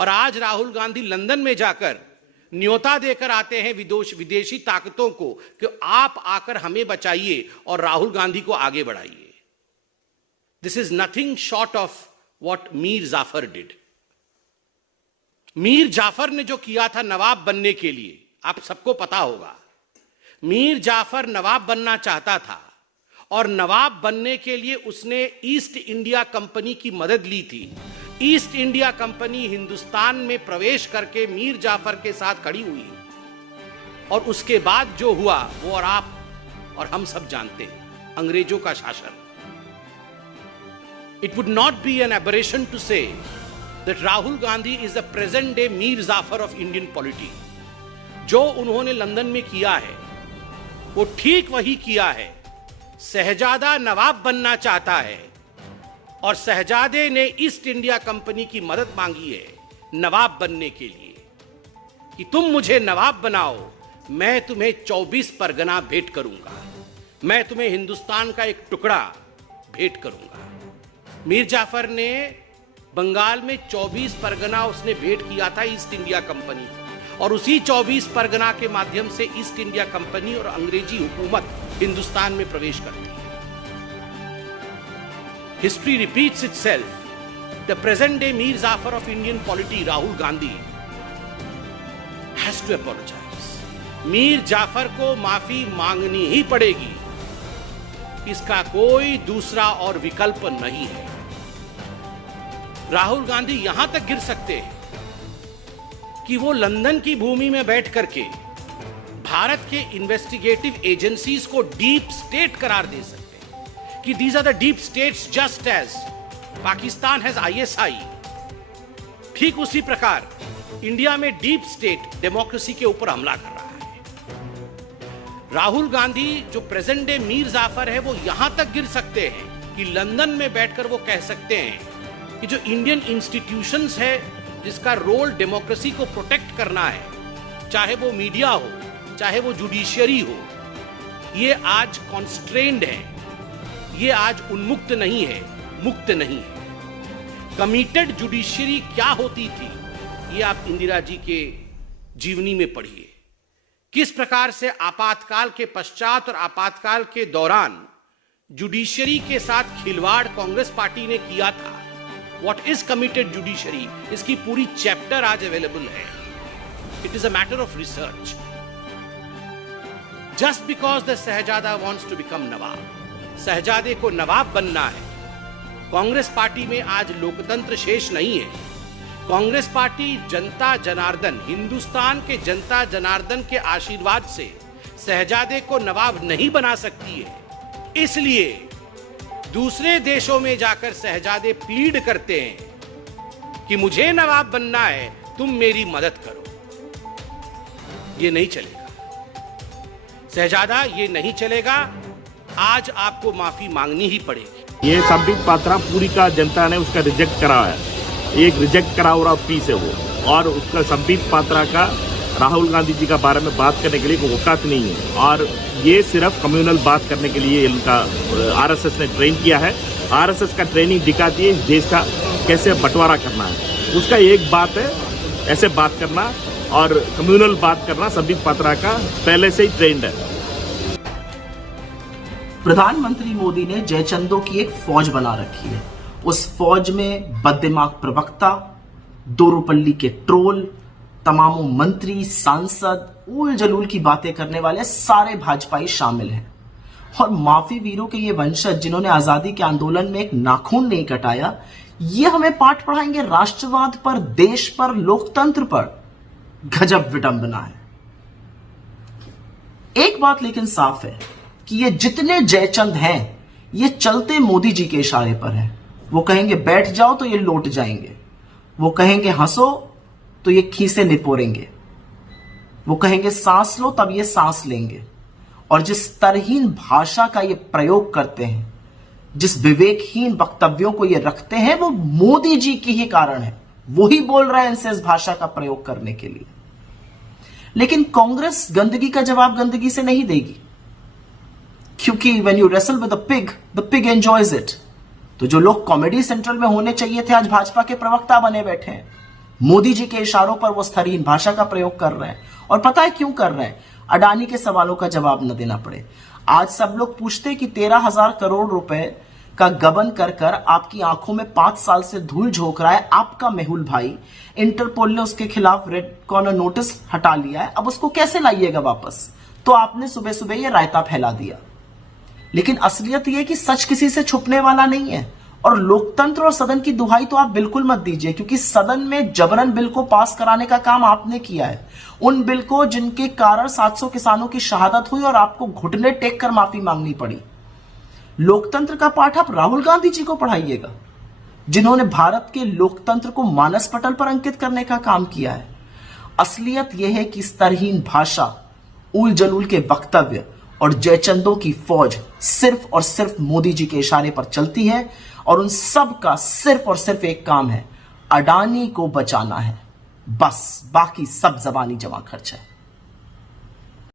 और आज राहुल गांधी लंदन में जाकर न्योता देकर आते हैं विदेशी ताकतों को कि आप आकर हमें बचाइए और राहुल गांधी को आगे बढ़ाइए। This is nothing short of what Mir Jafar did. Mir Jafar ने जो किया था नवाब बनने के लिए, आप सबको पता होगा। मीर जाफर नवाब बनना चाहता था और नवाब बनने के लिए उसने ईस्ट इंडिया कंपनी की मदद ली थी। ईस्ट इंडिया कंपनी हिंदुस्तान में प्रवेश करके मीर जाफर के साथ खड़ी हुई और उसके बाद जो हुआ वो और आप और हम सब जानते हैं, अंग्रेजों का शासन। It would not be an aberration to say that Rahul Gandhi is the present day Mir Jafar of Indian polity. जो उन्होंने लंदन में किया है वो ठीक वही किया है। शहजादा नवाब बनना चाहता है और शहजादे ने ईस्ट इंडिया कंपनी की मदद मांगी है नवाब बनने के लिए कि तुम मुझे नवाब बनाओ, मैं तुम्हें 24 परगना भेंट करूंगा, मैं तुम्हें हिंदुस्तान का एक टुकड़ा भेंट करूंगा। मीर जाफर ने बंगाल में 24 परगना उसने भेंट किया था ईस्ट इंडिया कंपनी को, और उसी 24 परगना के माध्यम से ईस्ट इंडिया कंपनी और अंग्रेजी हुकूमत हिंदुस्तान में प्रवेश करती है। History repeats itself. The present day Mir Jafar of Indian polity Rahul Gandhi has to apologise. Mir Jafar को माफी मांगनी ही पड़ेगी, इसका कोई दूसरा और विकल्प नहीं है। राहुल गांधी यहां तक गिर सकते हैं कि वो लंदन की भूमि में बैठ करके भारत के इन्वेस्टिगेटिव एजेंसीज को डीप स्टेट करार दे सकते हैं कि these are the deep states just as Pakistan has ISI. ठीक उसी प्रकार इंडिया में डीप स्टेट डेमोक्रेसी के ऊपर हमला कर रहा है। राहुल गांधी जो प्रेजेंट डे मीर जाफर है वो यहां तक गिर सकते हैं कि लंदन में बैठकर वो कह सकते हैं कि जो इंडियन इंस्टीट्यूशंस है जिसका रोल डेमोक्रेसी को प्रोटेक्ट करना है, चाहे वो मीडिया हो चाहे वो जुडिशियरी हो, ये आज कॉन्स्ट्रेन्ड है, ये आज उन्मुक्त नहीं है, मुक्त नहीं है। कमिटेड जुडिशियरी क्या होती थी ये आप इंदिरा जी के जीवनी में पढ़िए। किस प्रकार से आपातकाल के पश्चात और आपातकाल के दौरान जुडिशियरी के साथ खिलवाड़ कांग्रेस पार्टी ने किया था। व्हाट इज कमिटेड जुडिशियरी, इसकी पूरी चैप्टर आज अवेलेबल है। It is a matter of research. Just because the शहजादा वॉन्ट्स टू बिकम नवाब, शहजादे को नवाब बनना है। कांग्रेस पार्टी में आज लोकतंत्र शेष नहीं है। कांग्रेस पार्टी जनता जनार्दन, हिंदुस्तान के जनता जनार्दन के आशीर्वाद से शहजादे को नवाब नहीं बना सकती है। इसलिए दूसरे देशों में जाकर शहजादे प्लीड करते हैं कि मुझे नवाब बनना है, तुम मेरी मदद करो। ये नहीं चलेगा शहजादा, ये नहीं चलेगा। आज आपको माफी मांगनी ही पड़ेगी। ये संबित पात्रा पूरी का जनता ने उसका रिजेक्ट करा है, एक रिजेक्ट करा हुआ पीस है वो, और उसका संबित पात्रा का राहुल गांधी जी का बारे में बात करने के लिए कोई औकात नहीं है। और ये सिर्फ कम्युनल बात करने के लिए इनका आरएसएस ने ट्रेन किया है। आरएसएस का ट्रेनिंग दिखाती है देश का कैसे बंटवारा करना है। उसका एक बात है ऐसे बात करना और कम्युनल बात करना, संबित पात्रा का पहले से ही ट्रेंड है। प्रधानमंत्री मोदी ने जयचंदों की एक फौज बना रखी है। उस फौज में बददिमाग प्रवक्ता, दोरूपल्ली के ट्रोल, तमामों मंत्री, सांसद, उल जलूल की बातें करने वाले सारे भाजपाई शामिल हैं। और माफी वीरों के ये वंशज जिन्होंने आजादी के आंदोलन में एक नाखून नहीं कटाया, ये हमें पाठ पढ़ाएंगे राष्ट्रवाद पर, देश पर, लोकतंत्र पर। गजब विडंबना है। एक बात लेकिन साफ है कि ये जितने जयचंद हैं ये चलते मोदी जी के इशारे पर हैं। वो कहेंगे बैठ जाओ तो ये लौट जाएंगे, वो कहेंगे हंसो तो ये खीसे निपोरेंगे, वो कहेंगे सांस लो तब ये सांस लेंगे। और जिस तरहीन भाषा का ये प्रयोग करते हैं, जिस विवेकहीन वक्तव्यों को ये रखते हैं, वो मोदी जी की ही कारण है। वही बोल रहा है इनसे इस भाषा का प्रयोग करने के लिए। लेकिन कांग्रेस गंदगी का जवाब गंदगी से नहीं देगी, क्योंकि when you wrestle with the pig enjoys it. तो जो लोग कॉमेडी सेंट्रल में होने चाहिए थे आज भाजपा के प्रवक्ता बने बैठे हैं। मोदी जी के इशारों पर वो स्तरहीन भाषा का प्रयोग कर रहे हैं। और पता है क्यों कर रहे हैं? अडानी के सवालों का जवाब न देना पड़े। आज सब लोग पूछते कि 13,000 करोड़ रुपए का गबन कर कर आपकी आंखों में 5 साल से धूल झोंक रहा है आपका मेहुल भाई। इंटरपोल ने उसके खिलाफ रेड कॉर्नर नोटिस हटा लिया है, अब उसको कैसे लाइएगा वापस? तो आपने सुबह सुबह ये रायता फैला दिया। लेकिन असलियत यह कि सच किसी से छुपने वाला नहीं है। और लोकतंत्र और सदन की दुहाई तो आप बिल्कुल मत दीजिए, क्योंकि सदन में जबरन बिल को पास कराने का काम आपने किया है। उन बिल को जिनके कारण 700 किसानों की शहादत हुई और आपको घुटने टेक कर माफी मांगनी पड़ी। लोकतंत्र का पाठ आप राहुल गांधी जी को पढ़ाइएगा, जिन्होंने भारत के लोकतंत्र को मानस पटल पर अंकित करने का काम किया है। असलियत यह है कि स्तरहीन भाषा, उल जलूल के वक्तव्य और जयचंदों की फौज सिर्फ और सिर्फ मोदी जी के इशारे पर चलती है। और उन सब का सिर्फ और सिर्फ एक काम है, अडानी को बचाना है। बस बाकी सब जबानी जमा खर्च है।